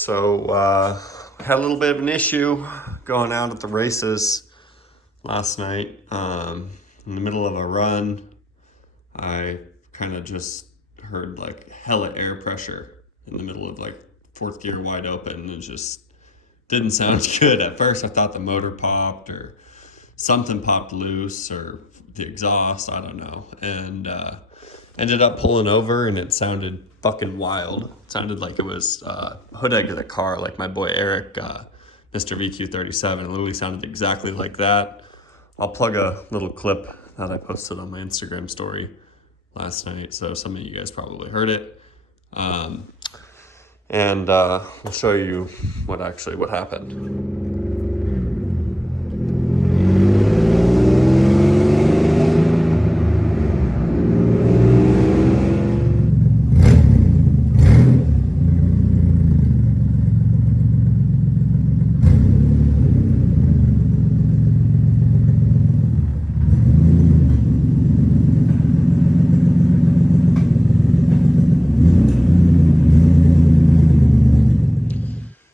So had a little bit of an issue going out at the races last night. In the middle of a run, I kind of just heard like hella air pressure in the middle of like fourth gear wide open, and it just didn't sound good. At first I thought the motor popped or something popped loose or the exhaust, I don't know. And ended up pulling over, and it sounded fucking wild. It sounded like it was hood egg of the car, like my boy Eric, Mr. VQ37. It literally sounded exactly like that. I'll plug a little clip that I posted on my Instagram story last night, so some of you guys probably heard it. And we'll show you what happened.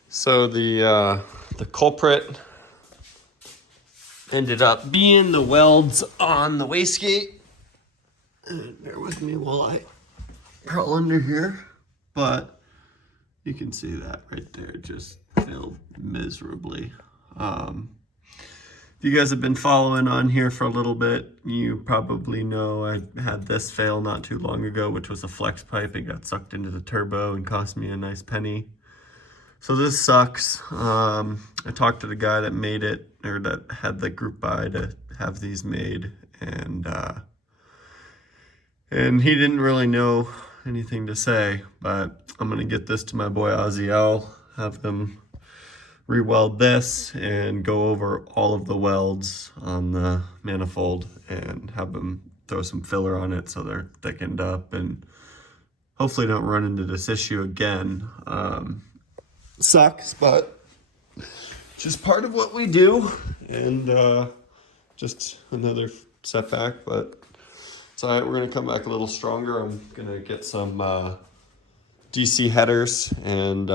So the culprit ended up being the welds on the wastegate. Bear with me while I crawl under here, but you can see that right there just failed miserably. If you guys have been following on here for a little bit, you probably know I had this fail not too long ago, which was a flex pipe. It got sucked into the turbo and cost me a nice penny. So this sucks. I talked to the guy that made it, or that had the group buy to have these made, and he didn't really know anything to say, but I'm gonna get this to my boy Ozzy L, have him re-weld this and go over all of the welds on the manifold and have him throw some filler on it so they're thickened up and hopefully don't run into this issue again. Sucks, but just part of what we do, and just another setback, but it's all right. We're gonna come back a little stronger. I'm gonna get some DC headers and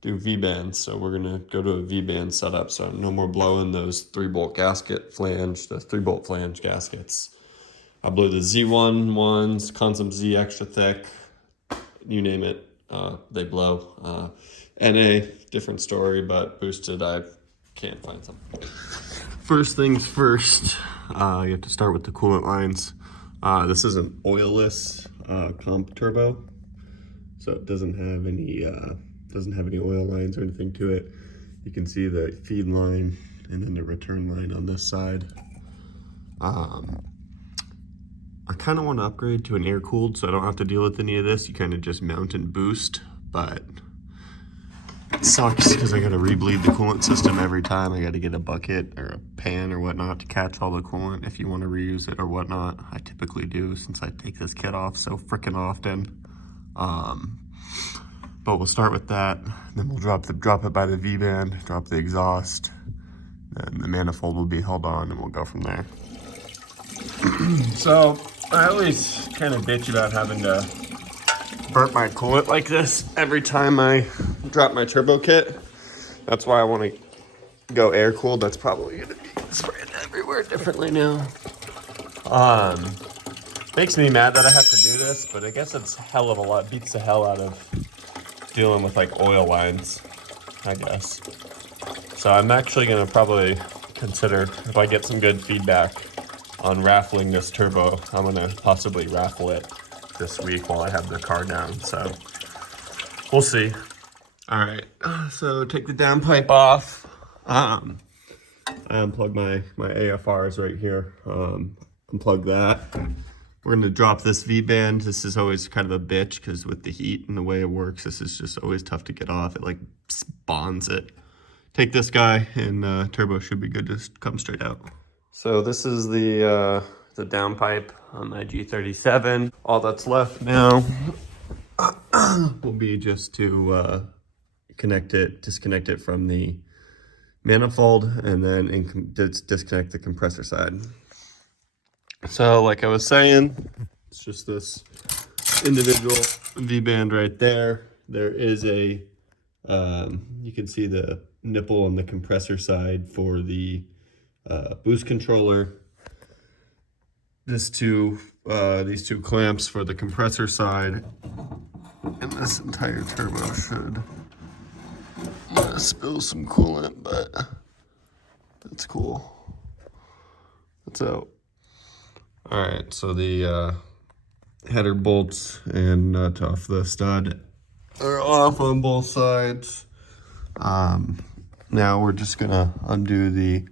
do V-bands. So we're gonna go to a V-band setup, so no more blowing those 3-bolt gasket flange, the 3-bolt flange gaskets. I blew the Z1 ones, Consum Z extra thick, you name it, they blow. NA, different story, but boosted, I can't find something. First things first, you have to start with the coolant lines. This is an oilless comp turbo, so it doesn't have any oil lines or anything to it. You can see the feed line and then the return line on this side. I kind of want to upgrade to an air cooled so I don't have to deal with any of this. You kind of just mount and boost, but it sucks because I got to rebleed the coolant system every time. I got to get a bucket or a pan or whatnot to catch all the coolant if you want to reuse it or whatnot. I typically do since I take this kit off so freaking often. But we'll start with that. Then we'll drop it by the V-band, drop the exhaust, then the manifold will be held on, and we'll go from there. So I always kind of bitch about having to burp my coolant like this every time I drop my turbo kit. That's why I want to go air cooled. That's probably going to be spraying everywhere differently now. Makes me mad that I have to do this, but I guess it's hell of a lot, beats the hell out of dealing with like oil lines, I guess. So I'm actually going to probably consider, if I get some good feedback on raffling this turbo, I'm going to possibly raffle it this week while I have the car down, so we'll see. All right, so take the downpipe off. I unplug my AFRs right here. Unplug that. We're gonna drop this V-band. This is always kind of a bitch because with the heat and the way it works, this is just always tough to get off. It like bonds it. Take this guy and turbo should be good to come straight out. So this is the downpipe on my G37. All that's left now will be just to disconnect it from the manifold, and then disconnect the compressor side. So like I was saying, it's just this individual V-band right there. There is a You can see the nipple on the compressor side for the boost controller. These two clamps for the compressor side, and this entire turbo should spill some coolant, but that's cool. That's out. All right, so the header bolts and nut off the stud are off on both sides. Now we're just gonna undo the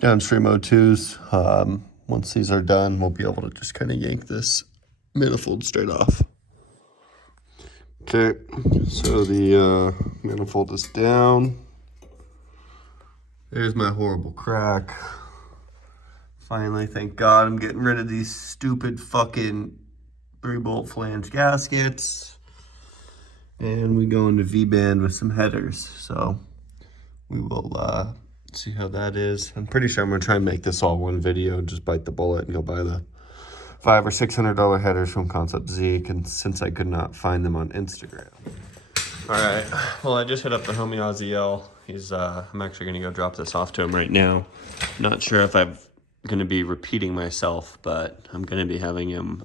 downstream O2s. Once these are done, we'll be able to just kind of yank this manifold straight off. Okay, so the manifold is down. There's my horrible crack. Finally, thank God, I'm getting rid of these stupid fucking 3-bolt flange gaskets. And we go into Vband with some headers. So we will see how that is. I'm pretty sure I'm gonna try and make this all one video, just bite the bullet and go buy the $500 or $600 headers from Concept Z, and since I could not find them on Instagram. All right, well, I just hit up the homie Ozzy L. He's, I'm actually gonna go drop this off to him right now. Not sure if I'm gonna be repeating myself, but I'm gonna be having him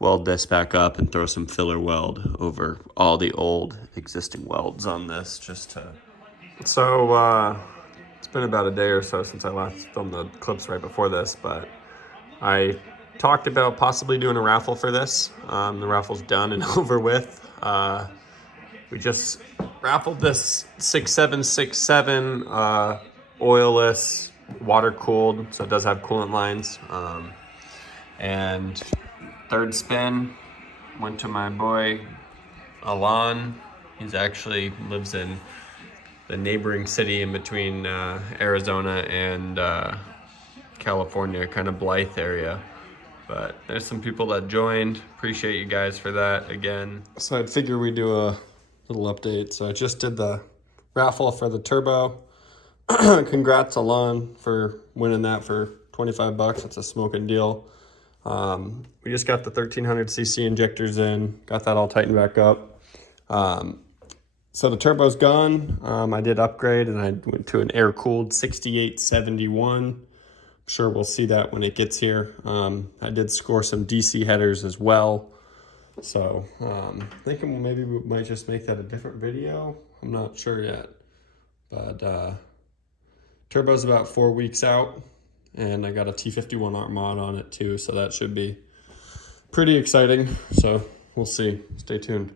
weld this back up and throw some filler weld over all the old existing welds on this, just to... So, it's been about a day or so since I last filmed the clips right before this, but I talked about possibly doing a raffle for this. The raffle's done and over with. We just raffled this 6767 oilless, water-cooled, so it does have coolant lines. And third spin went to my boy Alon. He's actually lives in the neighboring city in between Arizona and California, kind of Blythe area. But there's some people that joined. Appreciate you guys for that again. So I'd figure we'd do a little update. So I just did the raffle for the turbo. Congrats Alon for winning that for 25 bucks. That's a smoking deal. We just got the 1300cc injectors in, got that all tightened back up. So the turbo's gone. I did upgrade and I went to an air-cooled 6871. Sure we'll see that when it gets here. I did score some DC headers as well. So thinking maybe we might just make that a different video. I'm not sure yet. But turbo's about 4 weeks out, and I got a T51 mod on it too, so that should be pretty exciting. So we'll see. Stay tuned.